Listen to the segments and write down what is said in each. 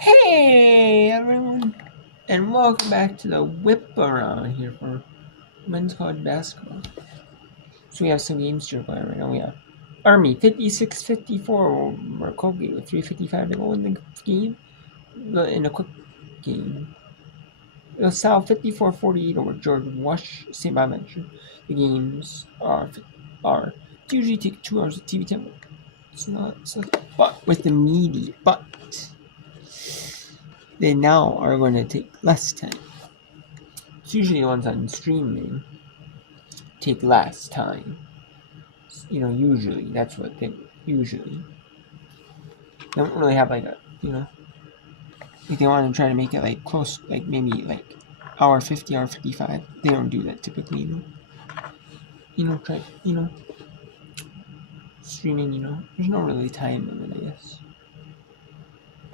Hey everyone, and welcome back to the whip around here for men's college basketball. So we have some games to play right now. We have Army 56-54 over Colgate with 3:55 to go in the game. In a quick game, LaSalle 54-48 over George Wash. St. Bonaventure. The games are usually take 2 hours of TV time. It's not so, but with the media, but they now are going to take less time. It's usually the ones on streaming take less time. Usually that's what they usually don't really have like a if they want to try to make it like close, like maybe like hour 50, hour 55. They don't do that typically. Try streaming. There's no really time limit, I guess.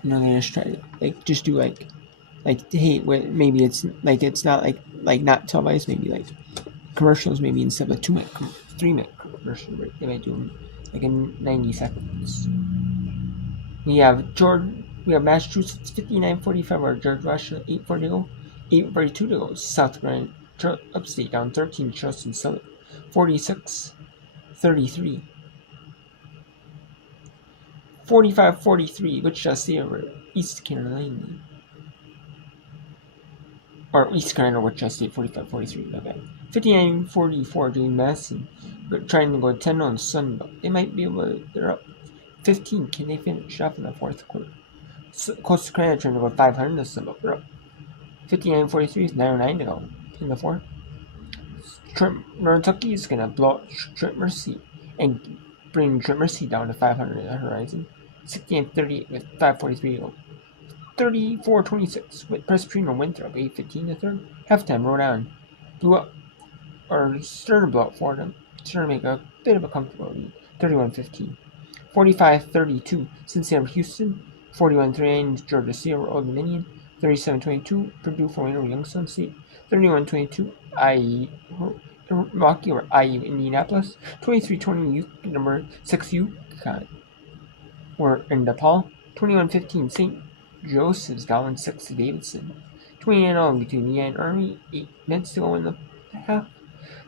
They just try to just do hey, maybe it's not like not televised. Maybe like commercials, maybe instead of a 2 minute, 3 minute commercial break, they might do them like in 90 seconds. We have Massachusetts 59-45 over George Washington 8:40 to go, 8:42 to go. South Carolina Upstate down 13. Charleston Southern 46-33. 45-43. Wichita State over East Carolina. Or East Carolina, Wichita State 45-43. My bad. 59-44 doing Madison, but trying to go 10 on Sun Belt. They might be able to. They're up 15. Can they finish off in the fourth quarter? Coastal Carolina trying to go 500 to Sun Belt. They're up 59-43 is 9:09 to go in the fourth. Northern Kentucky is going to blow up Trent Mercy and bring Trent Mercy down to 500 in the horizon. 68-38 with 5:43 to go. 34-26 with Presbyterian Winthrop 8:15 to third. Halftime, Rhode Island blew up, or started to blow up for them. Started to make a bit of a comfortable lead. 31-15. 45-32 Cincinnati Houston. 41-39 Georgia State over Old Dominion. 37-22 Purdue for Youngstown State. 31-22 IE Milwaukee over IU Indianapolis. 23-20 number 6 UConn were in DePaul. 21-15 St. Joseph's down 6 to Davidson. 29-0 between Indiana and Army. 8 minutes to go in the half.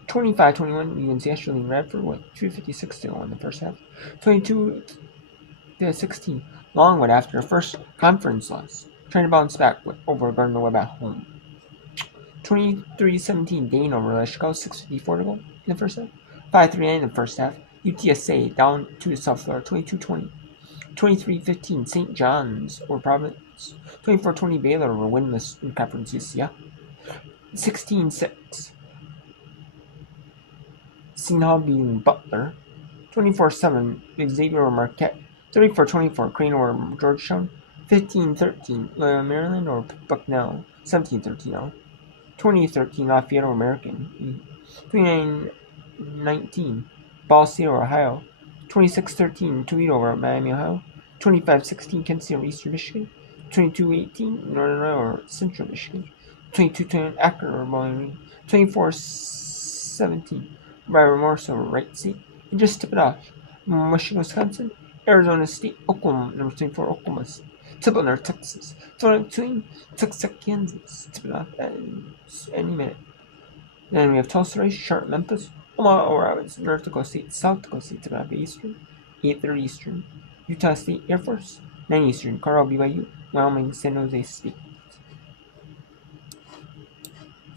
25-21 UNC Ashland Radford with 3:56 to go in the first half. 22-16 Longwood after a first conference loss, trying to bounce back over Gardner Webb at home. 23-17 Dane over Chicago 6:54 to go in the first half. 5:39 in the first half. UTSA down to South Florida 22-20. 23-15 St. John's over Providence. 24-20 Baylor over winless in Conference UCF. 16-6 Seton Hall beating Butler. 24-7 Xavier over Marquette. 34-24 Crane over Georgetown. 15-13 Maryland over Bucknell. 17-13 20-13 Lafayette over American. 29-19 Ball State over Ohio. 26-13 Toledo over Miami, Ohio. 25-16 Kent State over Eastern Michigan. 22-18 Northern over Central Michigan. 22-20 Akron over Bowling Green. 24-17 Byron Morris over Wright State. And just tip it off, Michigan, Wisconsin, Arizona State, Oklahoma, number 24, Oklahoma State. Tip it off, Texas. Throw it between Texas, Kansas. Tip it off any minute. Then we have Tulsa Race, Charlotte, Memphis, Omaha, Robinson, North Dakota State, South Dakota State, tip it off Eastern, 8:30 Eastern. Utah State Air Force, 9 Eastern. Colorado, BYU, Wyoming, San Jose State.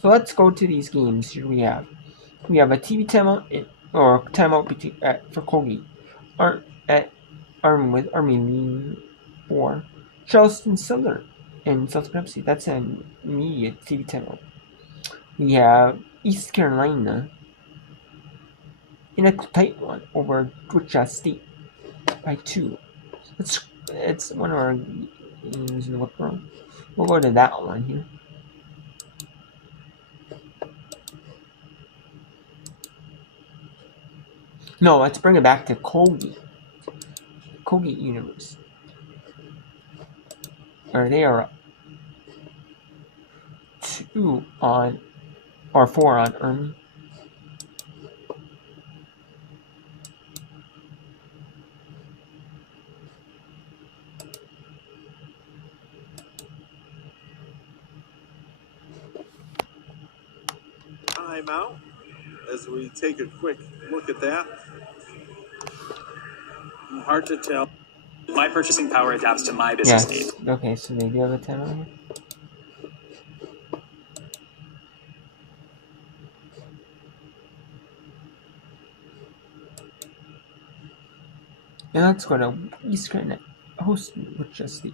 So let's go to these games. Here we have a TV timeout or timeout for Colgate. At Army with Army for Charleston Southern and South Carolina. That's an immediate TV timeout. We have East Carolina in a tight one over Wichita State by 2. It's one of our games in the whip room. We'll go to that one here. No, let's bring it back to Colgate University. Or they are up 2 on, or 4 on Army. timeout as we take a quick look at that. Hard to tell. My purchasing power adapts to my business needs. Okay, so they do have a timeout here. And let's go to Eastern host with just the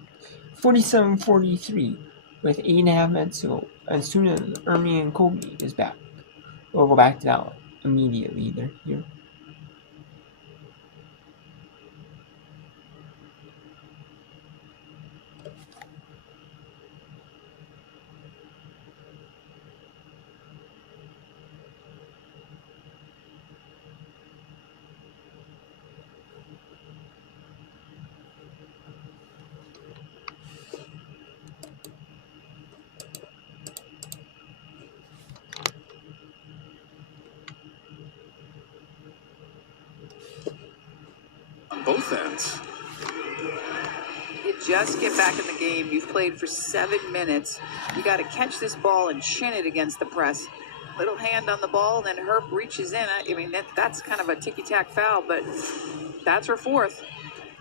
47-43 with 8.5 minutes to go. As soon as Ernie and Kobe is back, we'll go back to that one immediately. They're here. On both ends. You just get back in the game. You've played for 7 minutes. You got to catch this ball and chin it against the press. Little hand on the ball, and then Herb reaches in. I mean, that's kind of a ticky-tack foul, but that's her fourth.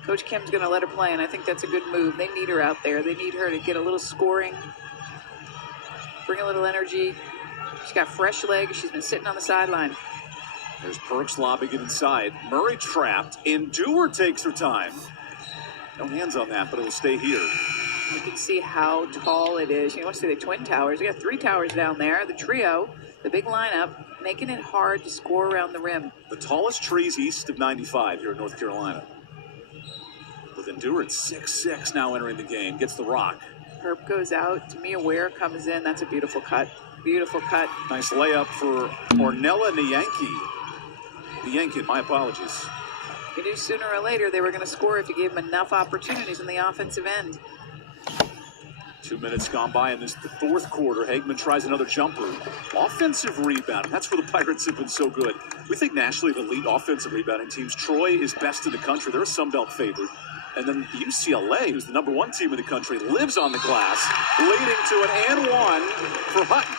Coach Kim's going to let her play, and I think that's a good move. They need her out there. They need her to get a little scoring, bring a little energy. She's got fresh legs. She's been sitting on the sideline. There's Perks lobbing it inside. Murray trapped. Endure takes her time. No hands on that, but it will stay here. You can see how tall it is. You want to see the twin towers. You got 3 towers down there. The trio, the big lineup, making it hard to score around the rim. The tallest trees east of 95 here in North Carolina. With Endure at 6'6" now entering the game. Gets the rock. Herb goes out. Tamia Ware comes in. That's a beautiful cut. Beautiful cut. Nice layup for Ornella Niankin, my apologies. You knew sooner or later they were going to score if you gave them enough opportunities in the offensive end. 2 minutes gone by in this the fourth quarter. Hagman tries another jumper. Offensive rebound. That's where the Pirates have been so good. We think nationally the elite offensive rebounding teams. Troy is best in the country. They're a Sun Belt favorite. And then UCLA, who's the #1 team in the country, lives on the glass, leading to an and one for Hutton.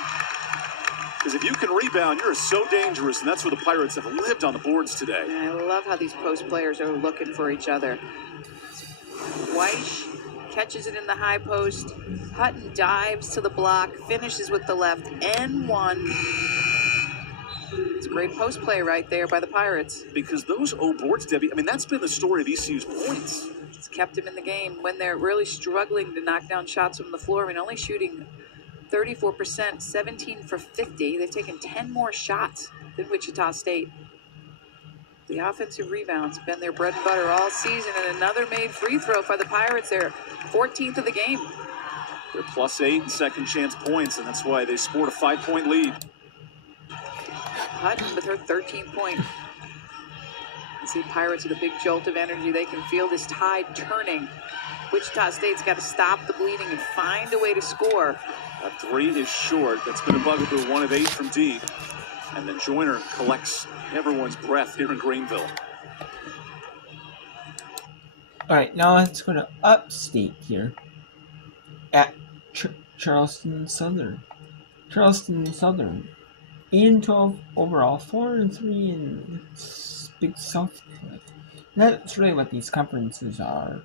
Because if you can rebound, you're so dangerous, and that's where the Pirates have lived on the boards today. And I love how these post players are looking for each other. Weish catches it in the high post. Hutton dives to the block, finishes with the left, and one. It's a great post play right there by the Pirates. Because those O boards, Debbie, I mean, that's been the story of ECU's points. It's kept them in the game when they're really struggling to knock down shots from the floor. I mean, only shooting 34%, 17 for 50. They've taken 10 more shots than Wichita State. The offensive rebounds been their bread and butter all season, and another made free throw for the Pirates. They're 14th of the game. They're +8 in second chance points, and that's why they sport a 5-point lead. Hutton with her 13th point. You see Pirates with a big jolt of energy. They can feel this tide turning. Wichita State's got to stop the bleeding and find a way to score. A 3 is short. That's been a bugaboo, 1 of 8 from deep. And then Joyner collects everyone's breath here in Greenville. All right, now let's go to upstate here at Charleston Southern. Charleston Southern, 8-12 overall, 4-3 in Big South. That's really what these conferences are.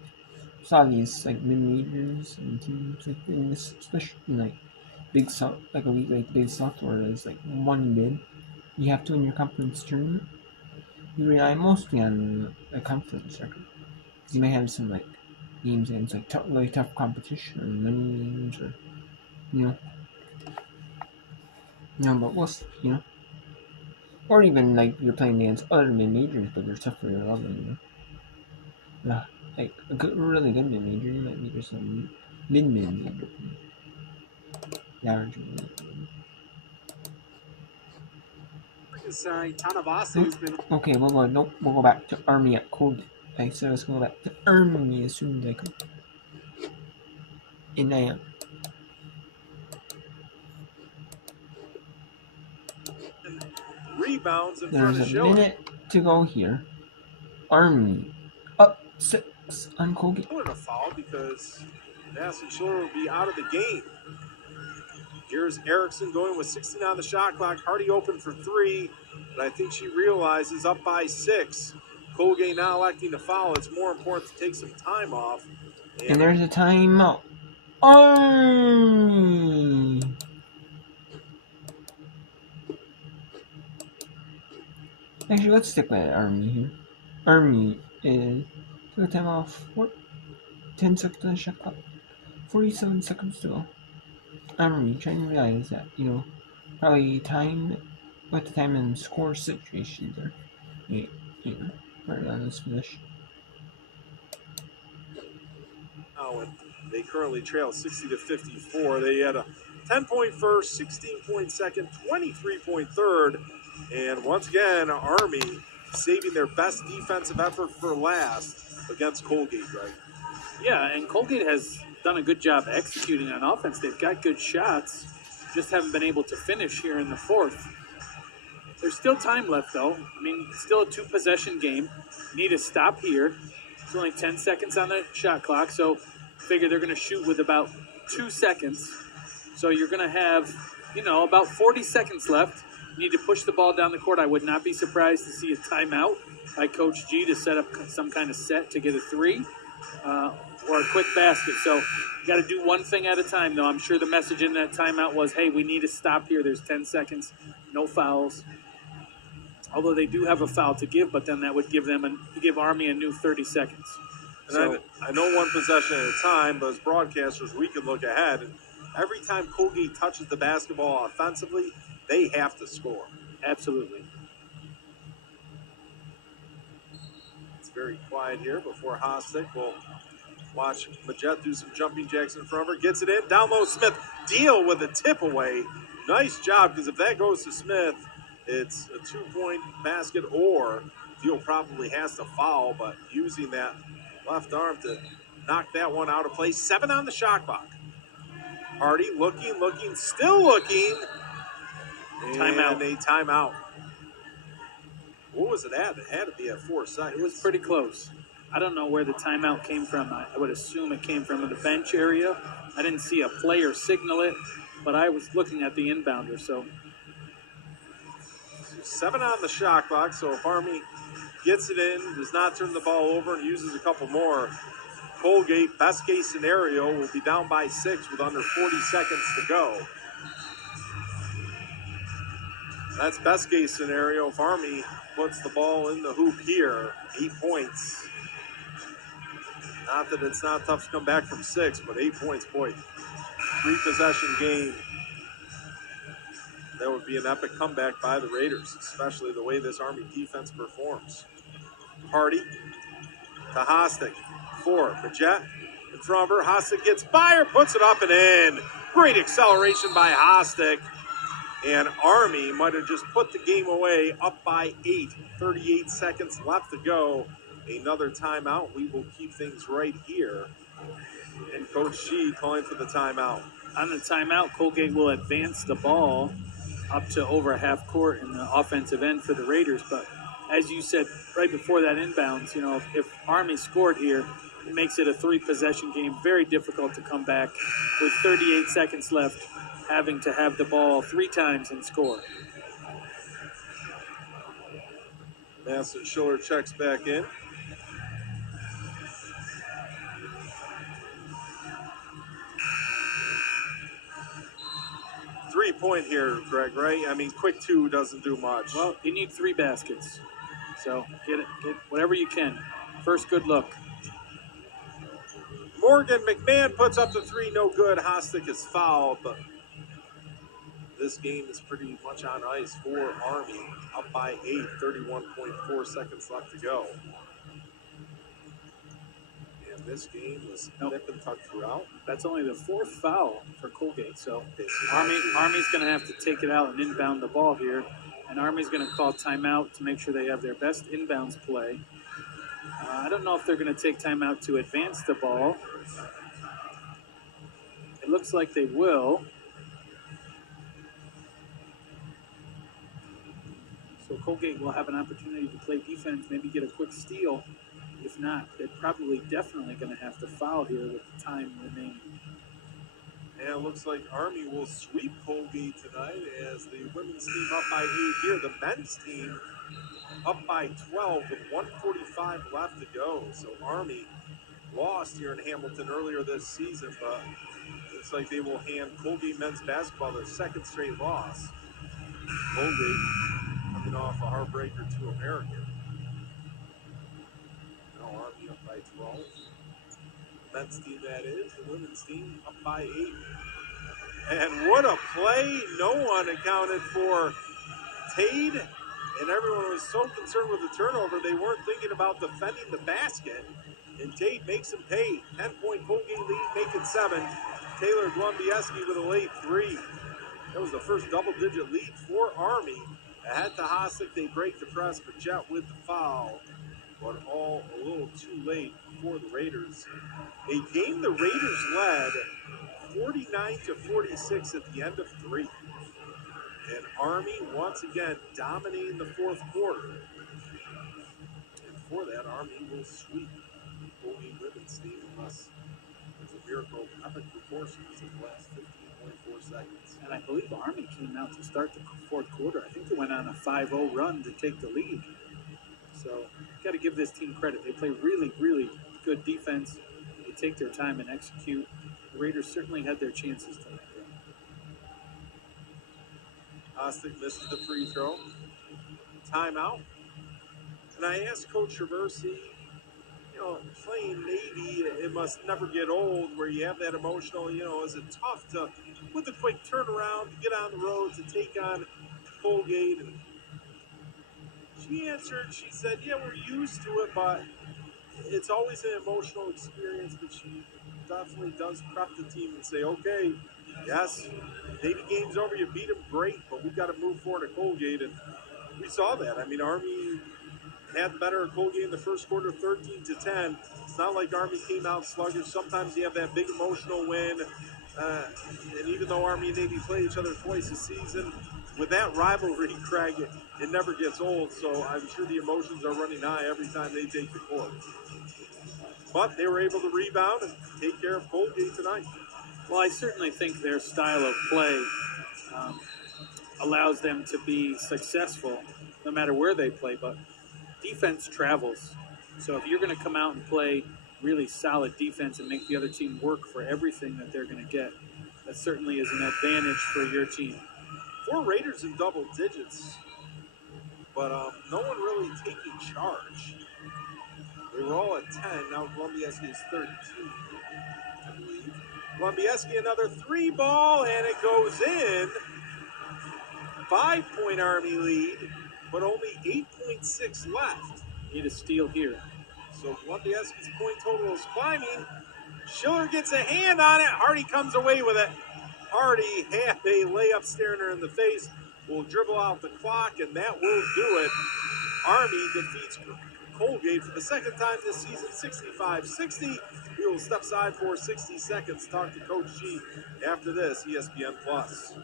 Saw these like mid-majors and teams like in this, especially in like Big South, like a league like Big South, where there's like one bid you have to win your conference tournament. You rely mostly on the conference record. Because you may have some like games against like really tough competition or many games or but most or even like you're playing against other mid majors, but they're tough for your level. Yeah, like a really good mid major, you might be just some mid major. The average mid. Okay, we'll go back to Army at Code. I said let's go back to Army as soon as I can. And I am. Rebounds in There's a minute to go here. Army up 6 on Colgate. A foul because Madison Shore will be out of the game. Here's Erickson going with 16 on the shot clock. Hardy open for 3, but I think she realizes up by 6. Colgate now electing to foul. It's more important to take some time off. And there's a timeout. Oh! Actually, let's stick with Army here. Army is took a time off. What? 10 seconds on the shot clock. 47 seconds to go. Army trying to realize that, probably time with the time and score situation there. Right on this finish. Now, they currently trail 60-54. They had a 10-point first, 16-point second, 23-point third, and once again, Army saving their best defensive effort for last against Colgate, right? Yeah, and Colgate has done a good job executing on offense. They've got good shots, just haven't been able to finish here in the fourth. There's still time left, though. I mean, it's still a 2-possession game. You need to stop here. It's only 10 seconds on the shot clock, so figure they're going to shoot with about 2 seconds. So you're going to have, about 40 seconds left. You need to push the ball down the court. I would not be surprised to see a timeout by Coach G to set up some kind of set to get a 3 or a quick basket. So you got to do one thing at a time, though. I'm sure the message in that timeout was, hey, we need to stop here. There's 10 seconds, no fouls. Although they do have a foul to give, but then that would give Army a new 30 seconds. And so, I know one possession at a time, but as broadcasters, we can look ahead. And every time Colgate touches the basketball offensively, they have to score. Absolutely. It's very quiet here before Hostek will watch Majette do some jumping jacks in front of her. Gets it in. Down low, Smith. Deal with a tip away. Nice job, because if that goes to Smith, it's a 2-point basket, or Deal probably has to foul, but using that left arm to knock that one out of play. 7 on the shot clock. Hardy looking, still looking. And timeout. a timeout. What was it at? It had to be at 4 seconds. It was pretty close. I don't know where the timeout came from. I would assume it came from the bench area. I didn't see a player signal it, but I was looking at the inbounder, so 7 on the shot clock, so if Army gets it in, does not turn the ball over, and uses a couple more, Colgate, best case scenario, will be down by 6 with under 40 seconds to go. That's best case scenario if Army puts the ball in the hoop here. 8 points. Not that it's not tough to come back from 6, but 8 points, boy. 3-possession game. That would be an epic comeback by the Raiders, especially the way this Army defense performs. Hardy to Hostek for Majette in front of her. Hostek gets by her, puts it up and in. Great acceleration by Hostek. And Army might have just put the game away, up by 8. 38 seconds left to go. Another timeout. We will keep things right here. And Coach G calling for the timeout. On the timeout, Colgate will advance the ball up to over half court in the offensive end for the Raiders. But as you said right before that inbounds, if Army scored here, it makes it a 3-possession game. Very difficult to come back with 38 seconds left, having to have the ball 3 times and score. Madison Schiller checks back in. Three-point here, Greg, right? I mean, quick 2 doesn't do much. Well, you need 3 baskets. So get whatever you can. First good look. Morgan McMahon puts up the 3, no good. Hostek is fouled, but this game is pretty much on ice for Army. Up by 8, 31.4 seconds left to go. And this game was nip and tuck throughout. That's only the 4th foul for Colgate. So Army's going to have to take it out and inbound the ball here. And Army's going to call timeout to make sure they have their best inbounds play. I don't know if they're going to take timeout to advance the ball. It looks like they will. So Colgate will have an opportunity to play defense, maybe get a quick steal. If not, they're probably definitely going to have to foul here with the time remaining. And it looks like Army will sweep Colgate tonight as the women's team up by 8 here. The men's team up by 12 with 1:45 left to go. So Army lost here in Hamilton earlier this season, but looks like they will hand Colgate men's basketball their second straight loss. Colgate coming off a heartbreaker to American. Now Army up by 12. Men's team that is. The women's team up by 8. And what a play. No one accounted for Tade. And everyone was so concerned with the turnover, they weren't thinking about defending the basket. And Tade makes him pay. 10-point Colgate lead, make it 7. Taylor Glumbiewski with a late 3. That was the first double-digit lead for Army. Ahead to Hostek, they break the press, but Jet with the foul. But all a little too late for the Raiders. A game the Raiders led 49-46 at the end of 3. And Army once again dominating the fourth quarter. And for that, Army will sweep Colgate women's team unless there's a miracle epic proportions in the last 15.4 seconds. And I believe Army came out to start the fourth quarter. I think they went on a 5-0 run to take the lead. So, got to give this team credit. They play really, really good defense. They take their time and execute. The Raiders certainly had their chances tonight. Hostek misses the free throw. Timeout. And I asked Coach Traversy, playing Navy, it must never get old where you have that emotional, is it tough to, with a quick turnaround, to get on the road, to take on Colgate? And she answered, she said, yeah, we're used to it, but it's always an emotional experience, but she definitely does prep the team and say, okay, yes, Navy game's over, you beat them, great, but we've got to move forward to Colgate, and we saw that. I mean, Army had better at Colgate in the first quarter, 13-10. It's not like Army came out sluggish. Sometimes you have that big emotional win, and even though Army and Navy play each other twice a season, with that rivalry, Craig, it never gets old, so I'm sure the emotions are running high every time they take the court. But they were able to rebound and take care of Colgate tonight. Well, I certainly think their style of play allows them to be successful no matter where they play, but defense travels. So if you're going to come out and play really solid defense and make the other team work for everything that they're going to get, that certainly is an advantage for your team. 4 Raiders in double digits, but no one really taking charge. They were all at 10. Now Glumbiewski is 13, I believe. Glumbiewski, another 3 ball, and it goes in. 5-point Army lead, but only 8.6 left. Need a steal here. So Glumbiewski's point total is climbing. Schiller gets a hand on it. Hardy comes away with it. Hardy had a layup staring her in the face. Will dribble out the clock, and that will do it. Army defeats Colgate for the second time this season, 65-60. We will step aside for 60 seconds. Talk to Coach G after this, ESPN Plus.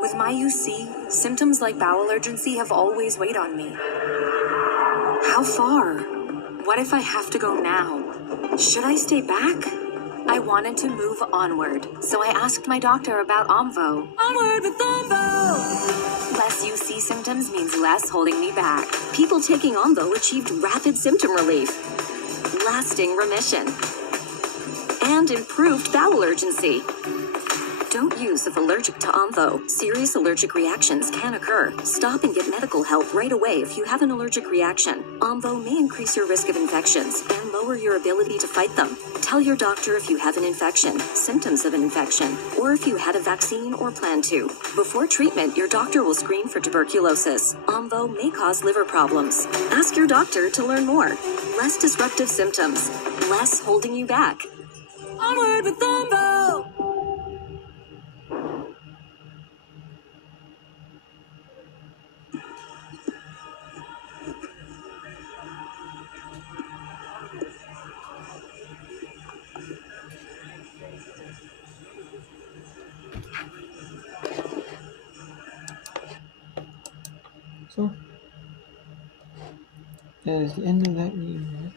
With my UC, symptoms like bowel urgency have always weighed on me. How far? What if I have to go now? Should I stay back? I wanted to move onward, so I asked my doctor about Omvo. Onward with Omvo! Less UC symptoms means less holding me back. People taking Omvo achieved rapid symptom relief, lasting remission, and improved bowel urgency. Don't use if allergic to Omvo. Serious allergic reactions can occur. Stop and get medical help right away if you have an allergic reaction. Omvo may increase your risk of infections and lower your ability to fight them. Tell your doctor if you have an infection, symptoms of an infection, or if you had a vaccine or plan to. Before treatment, your doctor will screen for tuberculosis. Omvo may cause liver problems. Ask your doctor to learn more. Less disruptive symptoms. Less holding you back. Onward with Omvo! That is the end of that reading.